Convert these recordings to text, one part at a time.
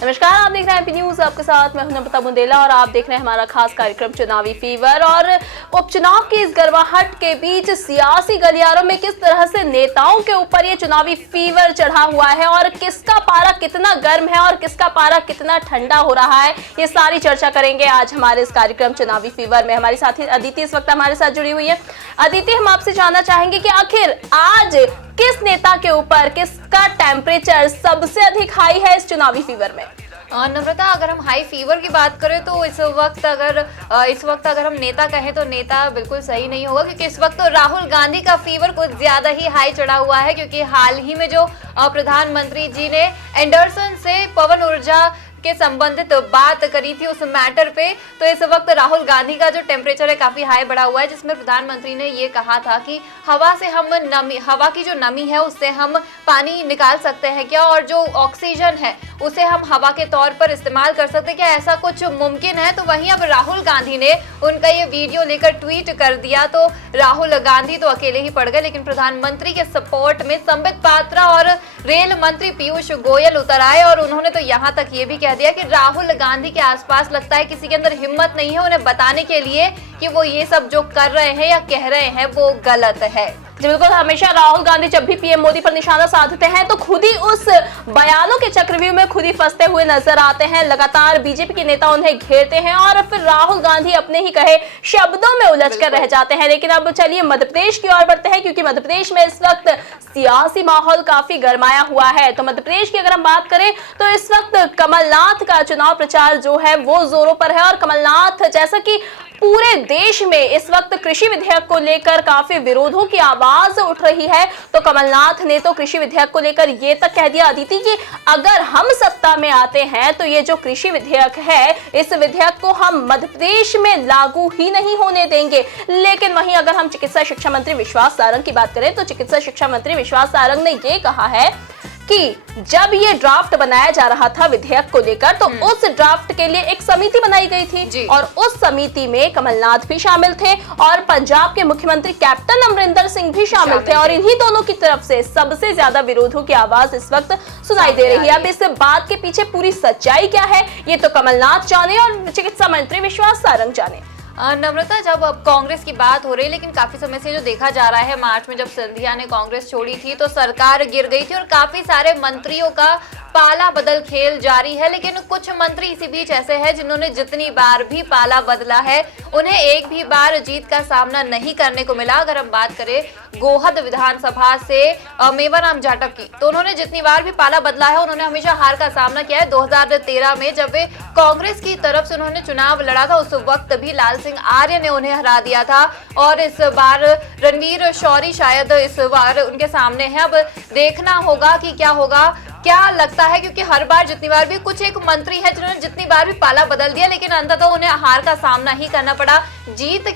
नमस्कार, आप देख रहे हैं एपी न्यूज। आपके साथ मैं हूं नम्रता बुंदेला और आप देख रहे हैं हमारा खास कार्यक्रम चुनावी फीवर। और उपचुनाव की इस गर्माहट के बीच सियासी गलियारों में किस तरह से नेताओं के ऊपर ये चुनावी फीवर चढ़ा हुआ है और किसका पारा कितना गर्म है और किसका पारा कितना ठंडा हो रहा है, ये सारी चर्चा करेंगे आज हमारे इस कार्यक्रम चुनावी फीवर में। हमारी साथी अदिति इस वक्त हमारे साथ जुड़ी हुई है। अदिति, हम आपसे जानना चाहेंगे कि आखिर आज किस नेता के ऊपर किसका टेम्परेचर सबसे अधिक हाई है इस चुनावी फीवर में? नम्रता, अगर हम हाई फीवर की बात करें तो इस वक्त अगर हम नेता कहें तो नेता बिल्कुल सही नहीं होगा, क्योंकि इस वक्त तो राहुल गांधी का फीवर कुछ ज्यादा ही हाई चढ़ा हुआ है। क्योंकि हाल ही में जो प्रधानमंत्री जी ने एंडरसन से पवन ऊर्जा के संबंधित बात करी थी उस मैटर पे, तो इस वक्त राहुल गांधी का जो टेम्परेचर है काफी हाई बढ़ा हुआ है, जिसमें प्रधानमंत्री ने ये कहा था कि हवा की जो नमी है उससे हम पानी निकाल सकते हैं क्या, और जो ऑक्सीजन है उसे हम हवा के तौर पर इस्तेमाल कर सकते हैं क्या, ऐसा कुछ मुमकिन है? तो वहीं अब राहुल गांधी ने उनका ये वीडियो लेकर ट्वीट कर दिया। तो राहुल गांधी तो अकेले ही पड़ गए, लेकिन प्रधानमंत्री के सपोर्ट में संबित पात्रा और रेल मंत्री पीयूष गोयल उतर आए और उन्होंने तो यहाँ तक ये भी कह दिया कि राहुल गांधी के आसपास लगता है किसी के अंदर हिम्मत नहीं है उन्हें बताने के लिए कि वो ये सब जो कर रहे हैं या कह रहे हैं वो गलत है। जी बिल्कुल, हमेशा राहुल गांधी जब भी पीएम मोदी पर निशाना साधते हैं तो खुद ही उस बयानों के चक्रव्यूह में खुद ही फंसते हुए नजर आते हैं। लगातार बीजेपी के नेता उन्हें घेरते हैं और फिर राहुल गांधी अपने ही कहे शब्दों में उलझकर रह जाते हैं। लेकिन अब चलिए मध्य प्रदेश की ओर बढ़ते हैं, क्योंकि मध्य प्रदेश में इस वक्त सियासी माहौल काफी गरमाया हुआ है। तो मध्य प्रदेश की अगर हम बात करें तो इस वक्त कमलनाथ का चुनाव प्रचार जो है वो जोरों पर है। और कमलनाथ, जैसा कि पूरे देश में इस वक्त कृषि विधेयक को लेकर काफी विरोधों की आवाज उठ रही है, तो कमलनाथ ने तो कृषि विधेयक को लेकर ये तक कह दिया अदिति कि अगर हम सत्ता में आते हैं तो ये जो कृषि विधेयक है इस विधेयक को हम मध्य प्रदेश में लागू ही नहीं होने देंगे। लेकिन वहीं अगर हम चिकित्सा शिक्षा मंत्री विश्वास सारंग की बात करें तो चिकित्सा शिक्षा मंत्री विश्वास सारंग ने ये कहा है कि जब ये ड्राफ्ट बनाया जा रहा था विधेयक को लेकर तो उस ड्राफ्ट के लिए एक समिति बनाई गई थी और उस समिति में कमलनाथ भी शामिल थे और पंजाब के मुख्यमंत्री कैप्टन अमरिंदर सिंह भी शामिल थे। और इन्हीं दोनों की तरफ से सबसे ज्यादा विरोधों की आवाज इस वक्त सुनाई दे रही है। अब इस बात के पीछे पूरी सच्चाई क्या है ये तो कमलनाथ जाने और चिकित्सा मंत्री विश्वास सारंग जाने। नम्रता, जब अब कांग्रेस की बात हो रही है, लेकिन काफी समय से जो देखा जा रहा है, मार्च में जब सिंधिया ने कांग्रेस छोड़ी थी तो सरकार गिर गई थी और काफी सारे मंत्रियों का पाला बदल खेल जारी है। लेकिन कुछ मंत्री इसी बीच ऐसे हैं जिन्होंने जितनी बार भी पाला बदला है उन्हें एक भी बार जीत का सामना नहीं करने को मिला। अगर हम बात करें गोहद विधानसभा से मेवाराम जाटव की, तो उन्होंने जितनी बार भी पाला बदला है उन्होंने हमेशा हार का सामना किया है। 2013 में जब वे कांग्रेस की तरफ से उन्होंने चुनाव लड़ा था उस वक्त भी लाल सिंह आर्य ने उन्हें हरा दिया था और इस बार रणवीर शौरी शायद इस बार उनके सामने है। अब देखना होगा कि क्या होगा, क्या लगता है, क्योंकि हर बार जितनी बार भी कुछ एक मंत्री है जिन्होंने जितनी बार भी पाला बदल दिया लेकिन अंततः उन्हें हार का सामना ही करना पड़ा। जीत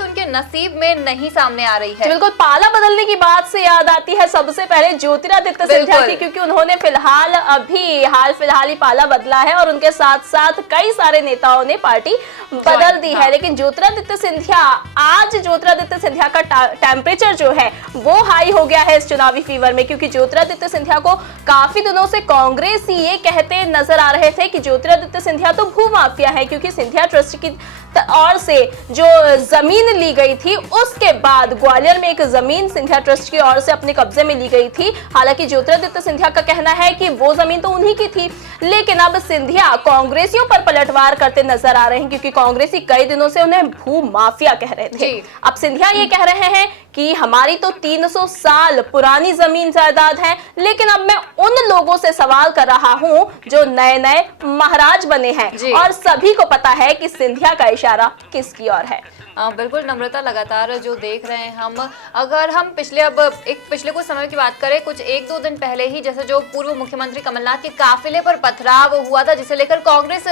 उनके नसीब में नहीं सामने आ रही है। बिल्कुल, पाला बदलने की बात से याद आती है सबसे पहले ज्योतिरादित्य सिंधिया की, क्योंकि उन्होंने हाल फिलहाल ही पाला बदला है और उनके साथ साथ कई सारे नेताओं ने पार्टी बदल दी है। लेकिन ज्योतिरादित्य सिंधिया का टेम्परेचर जो है वो हाई हो गया है इस चुनावी फीवर में, क्योंकि ज्योतिरादित्य सिंधिया को काफी दिनों से कांग्रेस ये कहते नजर आ रहे थे कि ज्योतिरादित्य सिंधिया तो भूमाफिया है, क्योंकि सिंधिया ट्रस्ट की ओर से जो जमीन ली गई थी उसके बाद ग्वालियर में एक जमीन सिंधिया ट्रस्ट की ओर से अपने कब्जे में ली गई थी। हालांकि ज्योतिरादित्य सिंधिया का कहना है कि वो जमीन तो उन्हीं की थी, लेकिन अब सिंधिया कांग्रेसियों पर पलटवार करते नजर आ रहे हैं, क्योंकि कांग्रेसी कई दिनों से उन्हें भूमाफिया कह रहे थे। अब सिंधिया ये कह रहे हैं कि हमारी तो 300 साल पुरानी जमीन जायदाद है, लेकिन अब मैं उन लोगों से सवाल कर रहा हूं जो नए नए महाराज बने हैं और सभी को पता है कि सिंधिया का इशारा किसकी ओर है। बिल्कुल नम्रता, लगातार जो देख रहे हैं हम, अगर हम पिछले कुछ समय की बात करें, कुछ 1-2 दिन पहले ही जैसे जो पूर्व मुख्यमंत्री कमलनाथ के काफिले पर पथराव हुआ था, जिसे लेकर कांग्रेस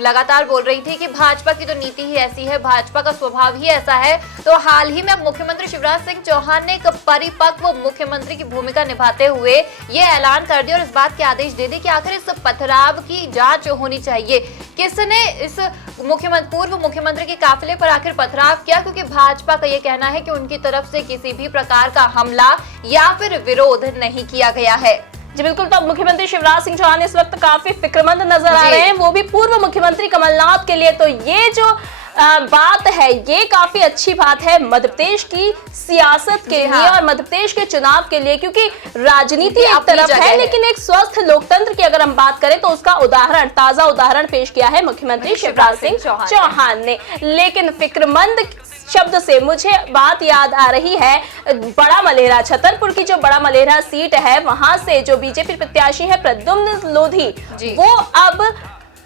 लगातार बोल रही थी कि भाजपा की तो नीति ही ऐसी है, भाजपा का स्वभाव ही ऐसा है। तो हाल ही में अब मुख्यमंत्री शिवराज सिंह चौहान ने एक परिपक्व मुख्यमंत्री की भूमिका निभाते हुए ये ऐलान कर दिया और इस बात के आदेश दे दिए कि आखिर इस पथराव की जांच होनी चाहिए। किसने इस पूर्व मुख्यमंत्री के काफिले पर आखिर पथराव किया, क्योंकि भाजपा का ये कहना है कि उनकी तरफ से किसी भी प्रकार का हमला या फिर विरोध नहीं किया गया है। जी बिल्कुल, तो मुख्यमंत्री शिवराज सिंह चौहान इस वक्त काफी फिक्रमंद नजर आ रहे हैं, वो भी पूर्व मुख्यमंत्री कमलनाथ के लिए। तो ये जो बात है, ये काफी अच्छी बात है मध्य प्रदेश की सियासत के लिए और मध्य प्रदेश के चुनाव के लिए, क्योंकि राजनीति एक तरफ है लेकिन एक स्वस्थ लोकतंत्र की अगर हम बात करें तो उसका उदाहरण, ताजा उदाहरण पेश किया है मुख्यमंत्री शिवराज सिंह चौहान ने। लेकिन फिक्रमंद शब्द से मुझे बात याद आ रही है बड़ा मलेरा, छतरपुर की जो बड़ा मलेरा सीट है, वहां से जो बीजेपी प्रत्याशी है प्रद्युम्न लोधी, वो अब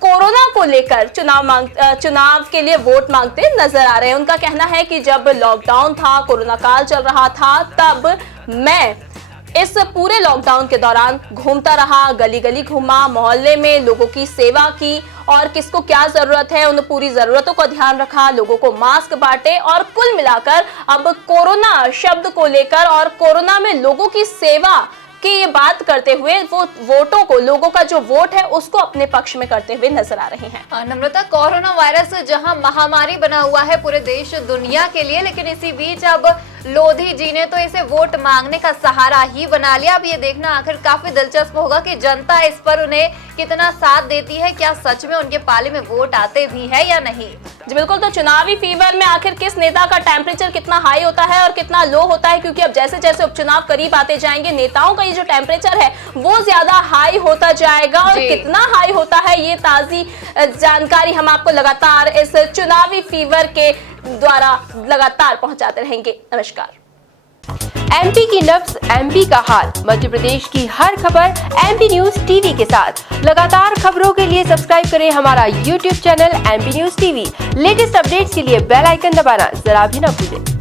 कोरोना को लेकर चुनाव के लिए वोट मांगते नजर आ रहे हैं। उनका कहना है कि जब लॉकडाउन था, कोरोना काल चल रहा था, तब मैं इस पूरे लॉकडाउन के दौरान घूमता रहा, गली गली घूमा, मोहल्ले में लोगों की सेवा की और किसको क्या जरूरत है उन पूरी जरूरतों का ध्यान रखा, लोगों को मास्क बांटे और कुल मिलाकर अब कोरोना शब्द को लेकर और कोरोना में लोगों की सेवा कि ये बात करते हुए वो वोटों को, लोगों का जो वोट है उसको अपने पक्ष में करते हुए नजर आ रहे हैं। नम्रता, कोरोना वायरस जहां महामारी बना हुआ है पूरे देश दुनिया के लिए, लेकिन इसी बीच अब लोधी जी ने तो इसे वोट मांगने का सहारा ही बना लिया। अब ये देखना आखिर काफी दिलचस्प होगा कि जनता इस पर उन्हें कितना साथ देती है, क्या सच में उनके पाले में वोट आते भी है या नहीं। जी बिल्कुल, तो चुनावी फीवर में आखिर किस नेता का टेम्परेचर कितना हाई होता है और कितना लो होता है, क्योंकि अब जैसे जैसे उपचुनाव करीब आते जाएंगे नेताओं का ये जो टेम्परेचर है वो ज्यादा हाई होता जाएगा और कितना हाई होता है ये ताजी जानकारी हम आपको लगातार इस चुनावी फीवर के द्वारा लगातार पहुंचाते रहेंगे। नमस्कार। एमपी की नब्ज, एमपी का हाल, मध्य प्रदेश की हर खबर एमपी न्यूज टीवी के साथ। लगातार खबरों के लिए सब्सक्राइब करें हमारा YouTube channel MP news TV. Latest updates के लिए बेल आइकन दबाना जरा भी न भूलें।